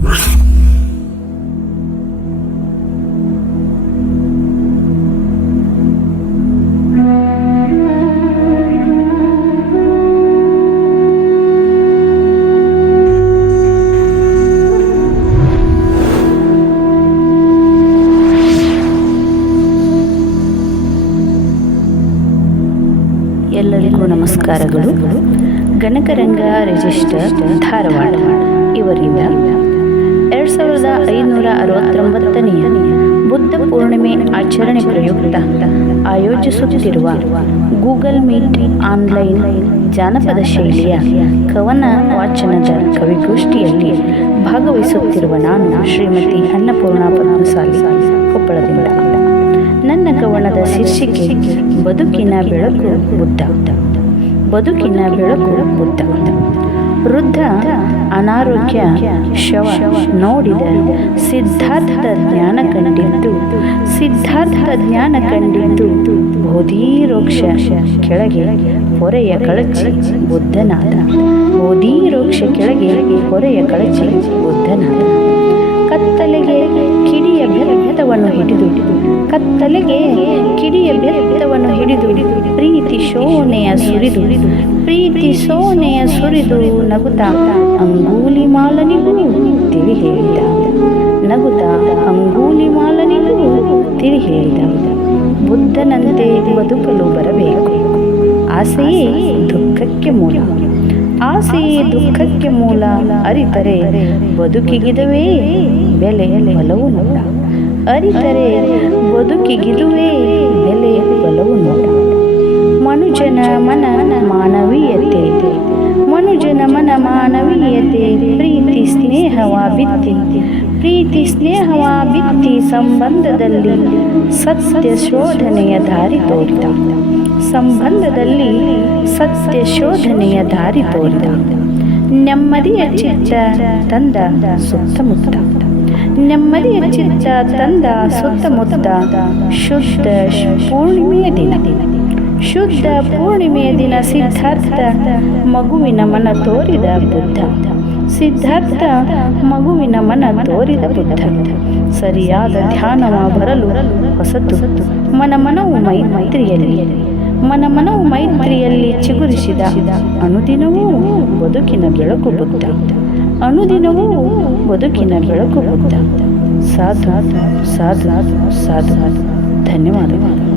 ಎಲ್ಲರಿಗೂ ನಮಸ್ಕಾರಗಳು. ಗಣಕರಂಗ ರಿಜಿಸ್ಟರ್ ಧಾರವಾಡ. ಇವರಿಂದ ಎರಡು ಸಾವಿರದ ಐನೂರ ಅರವತ್ತೊಂಬತ್ತನೆಯ ಬುದ್ಧ ಪೂರ್ಣಿಮೆ ಆಚರಣೆ ಪ್ರಯುಕ್ತ ಆಯೋಜಿಸುತ್ತಿರುವ ಗೂಗಲ್ ಮೀಟ್ ಆನ್ಲೈನ್ ಜಾನಪದ ಶೈಲಿಯ ಕವನ ವಾಚನದ ಕವಿಗೋಷ್ಠಿಯಲ್ಲಿ ಭಾಗವಹಿಸುತ್ತಿರುವ ನಾನು ಶ್ರೀಮತಿ ಅನ್ನಪೂರ್ಣ ಪದ್ಮಸಾಲಿ ಕೊಪ್ಪಳದಿಂದ. ನನ್ನ ಕವನದ ಶೀರ್ಷಿಕೆ ಬದುಕಿನ ಬೆಳಕು ಬುದ್ಧ. ಬದುಕಿನ ಬೆಳಕು ಬುದ್ಧ. ವೃದ್ಧ ಅನಾರೋಗ್ಯ ಶವ ನೋಡಿದ ಸಿದ್ಧಾರ್ಥದ ಜ್ಞಾನ ಕಂಡಿದ್ದು, ಸಿದ್ಧಾರ್ಥ ಜ್ಞಾನ ಕಂಡಿದ್ದು ಬೋಧಿರೋಕ್ಷ ಕೆಳಗೆ ಹೊರೆಯ ಕಳಚಿ ಬುದ್ಧನಾದ. ಬೋಧಿರೋಕ್ಷ ಕೆಳಗೆ ಹೊರೆಯ ಕಳಚಿ ಬುದ್ಧನಾದ. ಕತ್ತಲೆಗೆ ಕಿಡಿಯ ಬೆತ್ತವನ್ನು ಹಿಡಿದು, ಕತ್ತಲೆಗೆ ಕಿಡಿಯ ಬೆತ್ತವನ್ನು ಹಿಡಿದು, ಪ್ರೀತಿ ಶೋನೆಯ ಸುರಿದು, ಪ್ರೀತಿ ಸೋನೆಯ ಸುರಿದು ನಗುತ್ತಾ, ಅಂಗೂಲಿ ಮಾಲನಿಗೂ ತಿಳಿ ಹೇಳಿದ ನಗುತ್ತಾ, ಅಂಗೂಲಿ ಮಾಲನಿಗೂ ತಿಳಿ ಹೇಳಿದ ಬುದ್ಧನಂತೆ ಬದುಕಲು ಬರಬೇಕು. ಆಸೆಯೇ ದುಃಖಕ್ಕೆ ಮೂಲ. ಆಸೆಯೇ ದುಃಖಕ್ಕೆ ಮೂಲ. ಅರಿತರೆ ಬದುಕಿಗಿದುವೇ ಬೆಲೆ ಬಲವು ನೋಡ ಅರಿತರೆ ಬದುಕಿಗಿದುವೇ ಬೆಲೆ ಬಲವು ನೋಡ ಮನುಜನ ಮನ ಮಾನವೀಯತೆ ಮನುಜನ ಮನ ಮಾನವೀಯತೆ ಪ್ರೀತಿ ಸ್ನೇಹವ ಬಿತ್ತಿ ಪ್ರೀತಿ ಸ್ನೇಹವ ಬಿತ್ತಿ ಸಂಬಂಧದಲ್ಲಿ ಸತ್ಯ ಶೋಧನೆಯ ದಾರಿ ತೋರಿದ. ಸಂಬಂಧದಲ್ಲಿ ಸತ್ಯ ಶೋಧನೆಯ ದಾರಿ ತೋರಿದ. ನೆಮ್ಮದಿಯ ಚಿತ್ತ ತಂದ ಸುತ್ತಮುತ್ತ. ನೆಮ್ಮದಿಯ ಚಿತ್ತ ತಂದ ಸುತ್ತಮುತ್ತ ಶುದ್ಧ ಪೂರ್ಣಿಮೆಯ ದಿನ. ಶುದ್ಧ ಪೂರ್ಣಿಮೆಯ ದಿನ ಸಿದ್ಧಾರ್ಥ, ಮಗುವಿನ ಮನ ತೋರಿದ ಬುದ್ಧ. ಸಿದ್ಧಾರ್ಥ, ಮಗುವಿನ ಮನ ತೋರಿದ ಬುದ್ಧ. ಸರಿಯಾದ ಧ್ಯಾನವ ಬರಲು ಹೊಸತು. ಮನ ಮನವು ಮೈ ಮೈತ್ರಿಯಲ್ಲಿ. ಮನ ಮನವು ಮೈತ್ರಿಯಲ್ಲಿ ಚಿಗುರಿಸಿದ ಅನುದಿನವೂ ಬದುಕಿನ ಬೆಳಕು ಬುದ್ಧ. ಅನುದಿನವೂ ಬದುಕಿನ ಬೆಳಕು ಬುದ್ಧ. ಸಾಧು ಸಾಧು ಸಾಧು. ಧನ್ಯವಾದಗಳು.